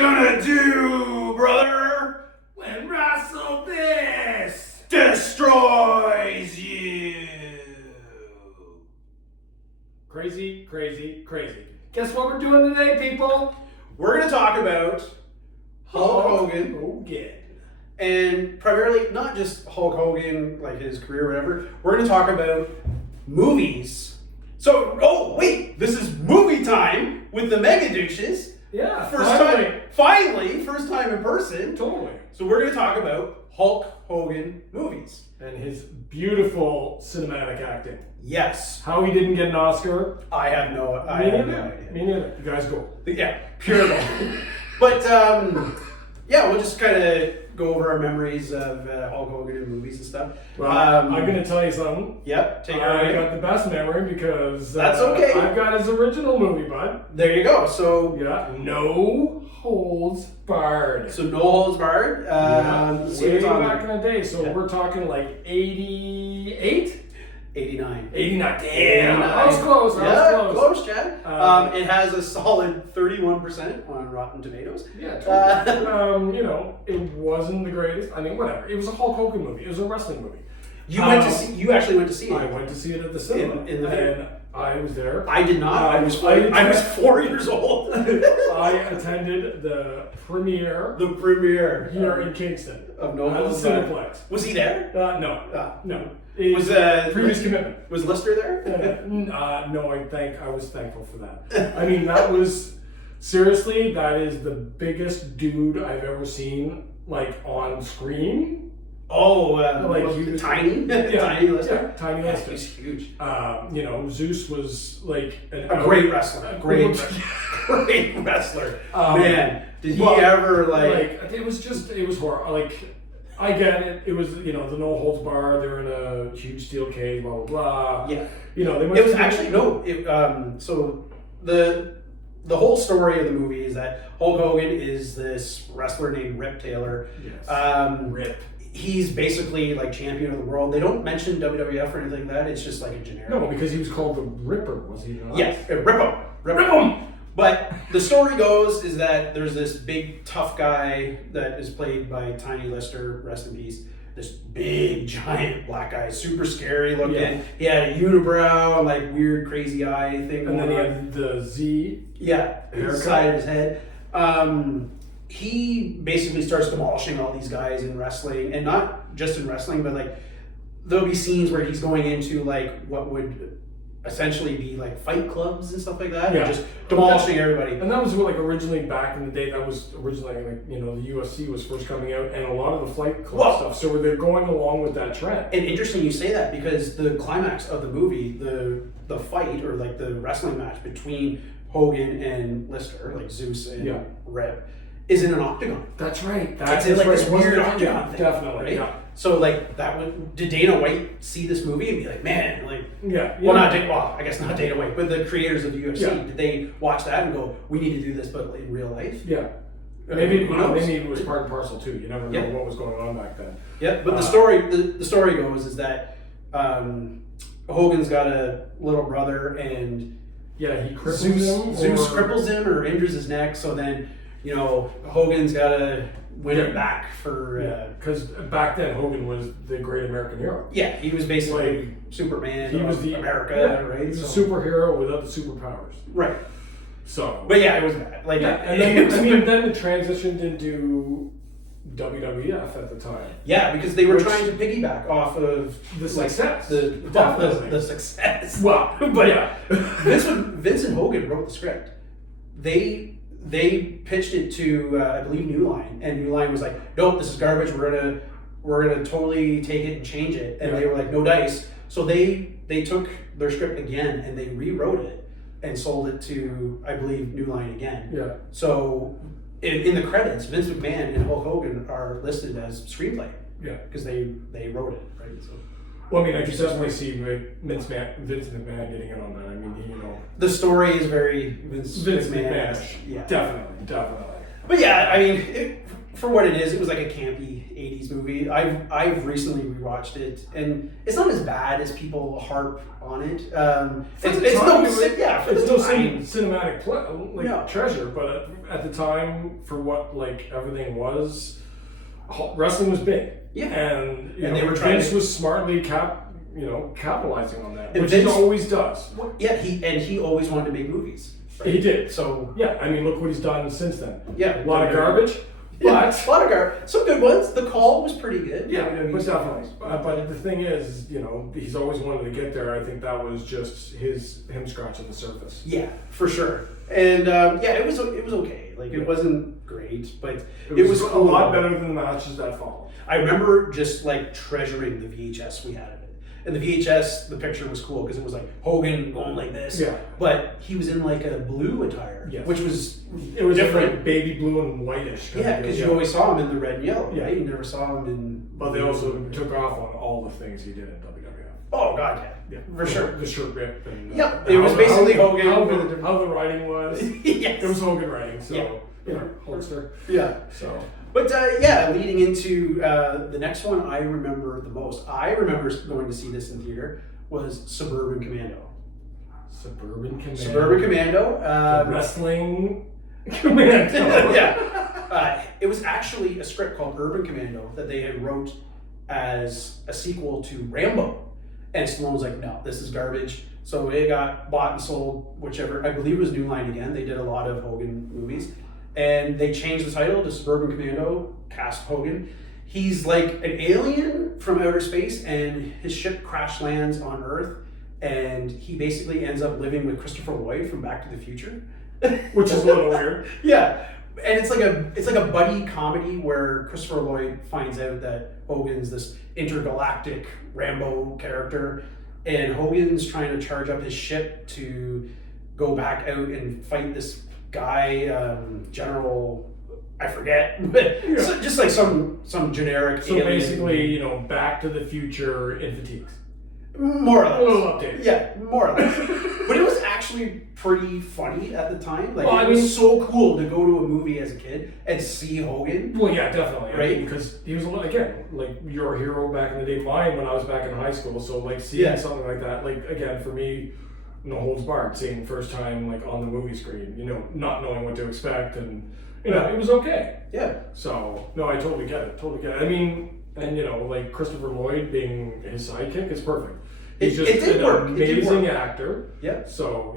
gonna do, brother, when Russell this destroys you? Crazy, crazy, crazy. Guess what we're doing today, people? We're gonna talk about Hulk Hogan. And primarily, not just Hulk Hogan, like his career or whatever. We're gonna talk about movies. So, oh wait, this is movie time with the Mega Douches. Yeah, Finally, first time in person. Totally. So we're gonna talk about Hulk Hogan movies. And his beautiful cinematic acting. Yes. How he didn't get an Oscar? I have no idea. Me neither. You guys go. Yeah, pure gold. But yeah, we'll just kind of go over our memories of Hulk Hogan in movies and stuff. Well, I'm going to tell you something. Yep, take it I away. got the best memory because That's okay. I've got his original movie, bud. There you go. So yeah, no holds barred. So no holds barred. Way back in the day. So we're talking like 88? 89. 89. Damn. I was close. Close, Chad. It has a solid 31% on Rotten Tomatoes. Yeah, totally. You know, it wasn't the greatest. I mean, whatever. It was a Hulk Hogan movie. It was a wrestling movie. You actually went to see it. I went to see it at the cinema. In the theater. And I was there. I did not. I was 4 years old. I attended the premiere. The premiere here in Kingston of No Holds Barred. Cineplex. Was he there? No. Was previous commitment? Was Lister there? No, I was thankful for that. I mean, that was seriously, that is the biggest dude I've ever seen, like on screen. Oh, like he was tiny, tiny Lister. Yeah, tiny Lister. He's huge. You know, Zeus was like a great wrestler. Great wrestler. Man, did he ever like? It was horrible. Like, I get it. It was, you know, the no holds bar. They're in a huge steel cage. Blah blah blah. Yeah. You know, it was actually no. So the whole story of the movie is that Hulk Hogan is this wrestler named Rip Taylor. Yes. Rip. He's basically like champion of the world. They don't mention WWF or anything like that. It's just like a generic. No, because he was called the Ripper, was he not? Yes, Rip him. But the story goes is that there's this big tough guy that is played by Tiny Lister, rest in peace. This big giant black guy, super scary looking. Yeah. He had a unibrow, like weird crazy eye thing. And then he had the Z. Yeah, side of his head. He basically starts demolishing all these guys in wrestling, and not just in wrestling, but like there'll be scenes where he's going into like what would essentially be like fight clubs and stuff like that, and just demolishing everybody. And that was what, like, originally back in the day, that was originally, like, you know, the UFC was first coming out, and a lot of the fight club stuff. So they're going along with that trend. And interesting you say that, because the climax of the movie, the fight or like the wrestling match between Hogan and Lister, like Zeus and Rip, is in an octagon. That's right. That's in like this weird octagon thing. Definitely, right? Yeah. So like did Dana White see this movie and be like, man, like, I guess not Dana White, but the creators of the UFC, did they watch that and go, we need to do this, but in real life? Yeah. Maybe it was part and parcel too. You never know what was going on back then. Yeah, but the story goes is that Hogan's got a little brother, and he cripples him. Zeus cripples him or injures his neck, so then, you know, Hogan's got to win it back for... Because back then, Hogan was the great American hero. Yeah, he was basically Superman. He was the America, right? He was a superhero without the superpowers. Right. So... But yeah, it was bad. Like, and then, then it transitioned into WWF at the time. Yeah, because they were trying to piggyback off of the success. The success. Well, but Vince and Hogan wrote the script. They pitched it to I believe New Line, and New Line was like, "Nope, this is garbage. We're gonna totally take it and change it." And they were like, "No dice." So they took their script again and they rewrote it and sold it to, I believe, New Line again. Yeah. So in the credits, Vince McMahon and Hulk Hogan are listed as screenplay. Yeah. Because they wrote it, right? So. Well, I mean, I can definitely see Vince McMahon getting in on that. I mean, you know, the story is very Vince McMahon. Yeah, definitely. But yeah, I mean, for what it is, it was like a campy 80s movie. I've recently rewatched it, and it's not as bad as people harp on it. It's no cinematic treasure, but at the time, for what like everything was, wrestling was big. Yeah, and they were trying. Vince was smartly capitalizing on that, which Vince, he always does. Yeah, he always wanted to make movies. Right? He did. So yeah, I mean, look what he's done since then. Yeah, a lot of garbage. Yeah, a lot of garbage. Some good ones. The Call was pretty good. Yeah, but definitely. But the thing is, he's always wanted to get there. I think that was just him scratching the surface. Yeah, for sure. And it was okay. Like it wasn't great, but it was a lot better than the matches that followed. I remember just like treasuring the VHS we had of it. And the VHS, the picture was cool because it was like Hogan going like this. Yeah. But he was in like a blue attire, which was different, like baby blue and whitish. Yeah, because you always saw him in the red and yellow, right? You never saw him in. But they also took off on all the things he did in WWF. Oh God, yeah, for sure. The shirt rip and it was basically Hogan. How the writing was. Yes. It was Hogan writing, so Hulkster. Yeah. So. But leading into the next one I remember the most. I remember going to see this in theater was Suburban Commando. Suburban Commando. Suburban Commando. Wrestling Commando. Yeah. It was actually a script called Urban Commando that they had wrote as a sequel to Rambo. And Stallone was like, no, this is garbage. So it got bought and sold, whichever. I believe it was New Line again. They did a lot of Hogan movies. And they changed the title to Suburban Commando, cast Hogan. He's like an alien from outer space, and his ship crash lands on Earth, and he basically ends up living with Christopher Lloyd from Back to the Future. Which is a little weird. Yeah. And it's like a buddy comedy where Christopher Lloyd finds out that Hogan's this intergalactic Rambo character, and Hogan's trying to charge up his ship to go back out and fight this guy, General, I forget, but just like some generic. So alien. Basically, Back to the Future in fatigues. More or less. A little update. Yeah, more or less. But it was actually pretty funny at the time. Like, it was so cool to go to a movie as a kid and see Hogan. Well, yeah, definitely. Right? Because he was, again, like your hero back in the day, mine when I was back in high school. So, like, seeing something like that, like, again, for me, no holds barred, seeing first time, like, on the movie screen, not knowing what to expect, and, it was okay. Yeah. So, no, I totally get it. I mean, and, like, Christopher Lloyd being his sidekick is perfect. He's just an amazing actor. Yeah. So,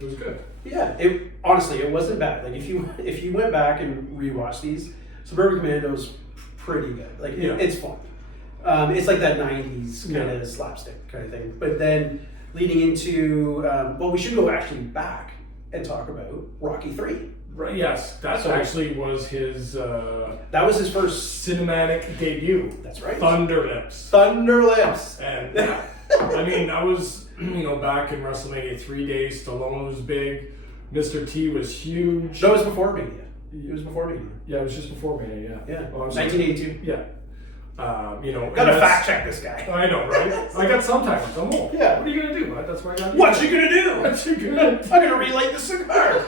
it was good. Yeah. Honestly, it wasn't bad. Like, if you went back and rewatched these, Suburban Commando's pretty good. Like, it's fun. It's like that 90s kind of slapstick kind of thing. But then leading into, we should go actually back and talk about Rocky 3. Right. Yes, that actually was his. That was his first cinematic debut. That's right. Thunderlips. And I mean, that was back in WrestleMania 3 days. Stallone was big. Mr. T was huge. That was before Mania. It was before Mania. Yeah, it was just before Mania. Yeah. 1982. Yeah. Gotta fact check this guy. I know, right? I got sometimes. I'm old. Yeah. What are you gonna do? That's what I got. What you gonna do? What you gonna do? I'm gonna relight the cigar.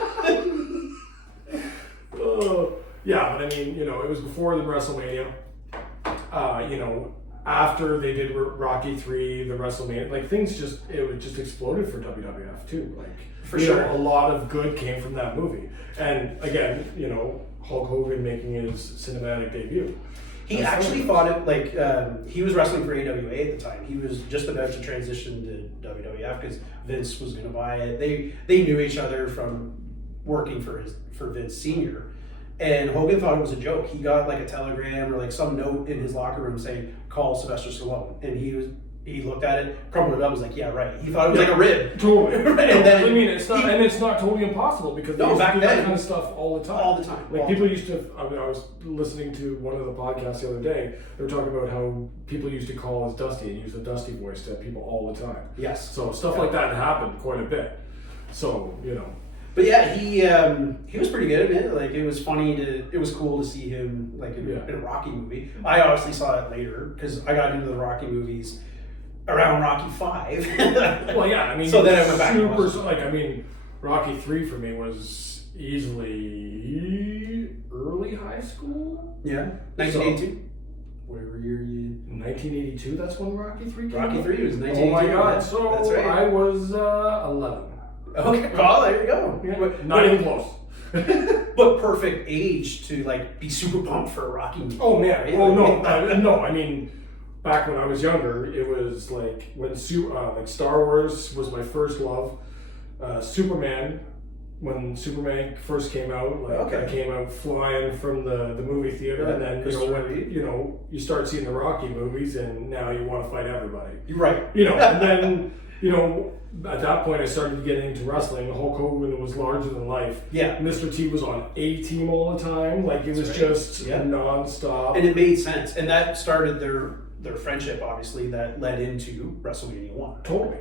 Yeah, but I mean, it was before the WrestleMania. After they did Rocky 3, the WrestleMania, like things just exploded for WWF too. Like for sure, a lot of good came from that movie. And again, Hulk Hogan making his cinematic debut. He actually thought it like he was wrestling for AWA at the time. He was just about to transition to WWF because Vince was going to buy it. They knew each other from working for Vince Sr. And Hogan thought it was a joke. He got like a telegram or like some note in his locker room saying, "Call Sylvester Stallone." And he looked at it, crumpled it up, was like, "Yeah, right." He thought it was like a rib. Totally. And then I mean, it's not totally impossible because they used to do that kind of stuff all the time. All the time. Like people used to. I was listening to one of the podcasts the other day. They were talking about how people used to call us Dusty and use the Dusty voice to people all the time. Yes. So stuff like that happened quite a bit. So But yeah, he was pretty good at it. Like it was it was cool to see him like in a Rocky movie. I obviously saw it later because I got into the Rocky movies around Rocky 5. Well, yeah, I mean, so then I went back. Rocky 3 for me was easily early high school. Yeah, 1982. Whatever year you. 1982. That's when Rocky 3 came out. Rocky 3 was 1982. Oh my God! Yeah, So that's right. I was 11. Okay, well there you go. Yeah. Not even close. But perfect age to like be super pumped for a Rocky movie. Oh man! Right? Oh no! No, I mean, back when I was younger, it was like when like Star Wars was my first love. Superman, when Superman first came out, like I came out flying from the movie theater, and then when you start seeing the Rocky movies, and now you want to fight everybody. You're right. And then at that point I started getting into wrestling. Hulk Hogan was larger than life. Yeah. Mr. T was on A-Team all the time. Like it was just nonstop. And it made sense, and that started their friendship, obviously, that led into WrestleMania 1. Totally.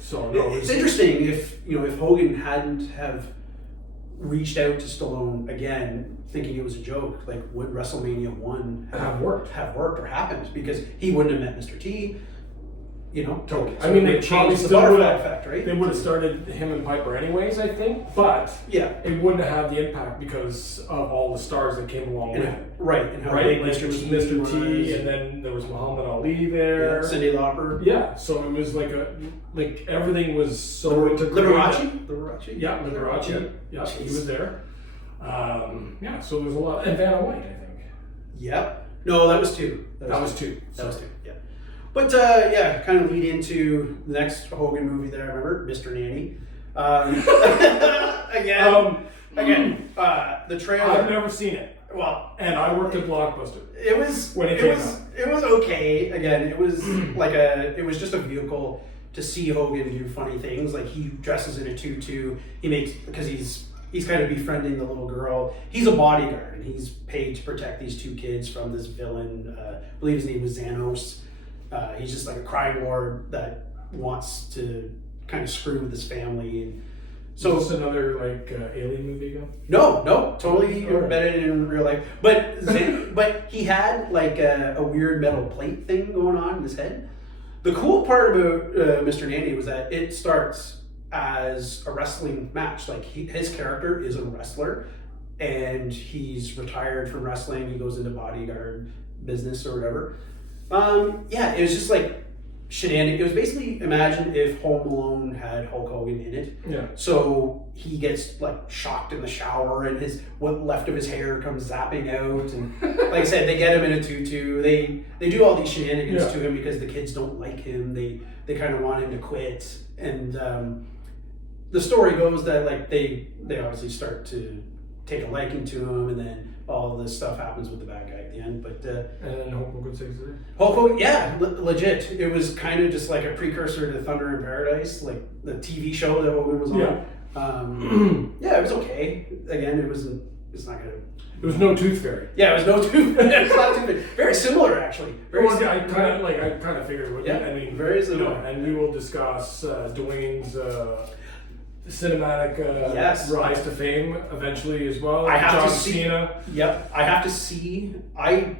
So it's interesting if Hogan hadn't have reached out to Stallone again, thinking it was a joke, like would WrestleMania 1 have worked or happened? Because he wouldn't have met Mr. T. Totally. So I mean, they probably the still butterfly effect, right? They would have started him and Piper anyways, I think, but it wouldn't have had the impact because of all the stars that came along with it. Right, and how big like Mr. it was T Mr. T, was. and then there was Muhammad Ali there. Yeah, Cyndi Lauper. Yeah, so it was like everything was so integrated. Liberace? Yeah, Liberace. Yeah, he was there. So there was a lot. And Vanna White, I think. Yep. No, that was 2. That was 2. That was 2, yeah. But kind of lead into the next Hogan movie that I remember, Mr. Nanny. Again, the trailer. I've never seen it. Well, and I worked at Blockbuster. It was when it came out. It was okay. Again, it was it was just a vehicle to see Hogan do funny things. Like he dresses in a tutu. Because he's kind of befriending the little girl. He's a bodyguard, and he's paid to protect these 2 kids from this villain. I believe his name was Xanos. He's just like a crime lord that wants to kind of screw with his family. And so is this another alien movie again? No, totally embedded in real life. But he had like a weird metal plate thing going on in his head. The cool part about Mr. Nanny was that it starts as a wrestling match. Like his character is a wrestler, and he's retired from wrestling. He goes into bodyguard business or whatever. It was just like shenanigans. It was basically, imagine if Home Alone had Hulk Hogan in it. Yeah. So he gets like shocked in the shower, and what left of his hair comes zapping out. And like I said, they get him in a tutu. They do all these shenanigans to him because the kids don't like him. They kind of want him to quit. And the story goes that like they obviously start to take a liking to him, and then all this stuff happens with the bad guy at the end. But and then Hulk Hogan saves the day. Hulk Hogan, legit. It was kind of just like a precursor to Thunder in Paradise, like the TV show that Hogan was on. It was okay. Again, it's not gonna. It was no Tooth Fairy. Yeah, it was no Tooth Fairy. It's not Tooth Fairy. Very similar, actually. I kind of figured it would. Yeah, I mean, very similar. And we will discuss Dwayne's cinematic rise to fame eventually as well. I have John to see. Cena. Yep, I have to see. I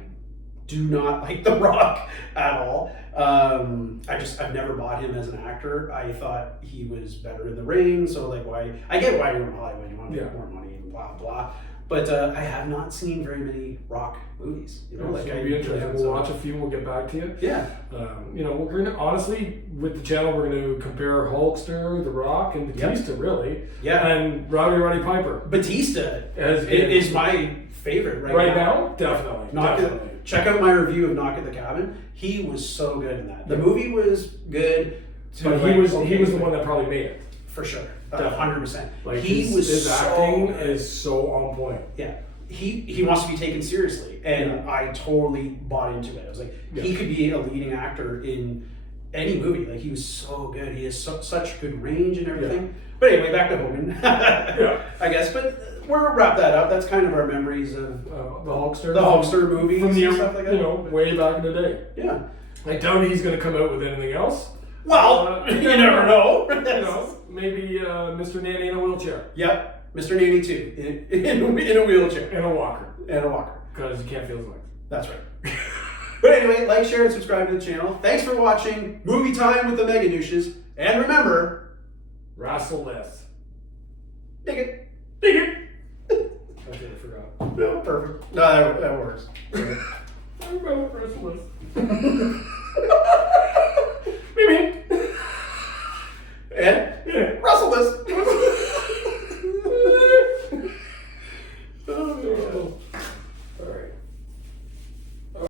do not like The Rock at all. I've never bought him as an actor. I thought he was better in the ring. So like, I get why you're in Hollywood. You want to make more money and blah blah. But I have not seen very many Rock movies. It'll be interesting. We'll watch a few. We'll get back to you. Yeah. We're gonna honestly with the channel we're gonna compare Hulkster, The Rock, and Batista really. Yeah. And Roddy Piper. Batista is my favorite right now. Definitely. Check out my review of Knock at the Cabin. He was so good in that. The movie was good. But he was the one that probably made it. For sure. 100%. Like his acting is so on point. Yeah. He wants to be taken seriously, and I totally bought into it. I was like, he could be a leading actor in any movie. Like he was so good. He has such good range and everything. Yeah. But anyway, back to Hogan. I guess. But we'll wrap that up. That's kind of our memories of the Hulkster movies from the and stuff like that. Way back in the day. Yeah. I doubt he's going to come out with anything else. Well, you never know. Maybe Mr. Nanny in a wheelchair. Yep, Mr. Nanny too, in a wheelchair. And a walker. Because you can't feel his legs. That's right. But anyway, like, share, and subscribe to the channel. Thanks for watching Movie Time with the Mega Douches. And remember, wrestle less. Dig it. I forgot. No, perfect. No, that works. I'm about Christmas. Maybe. And wrestle this. Oh,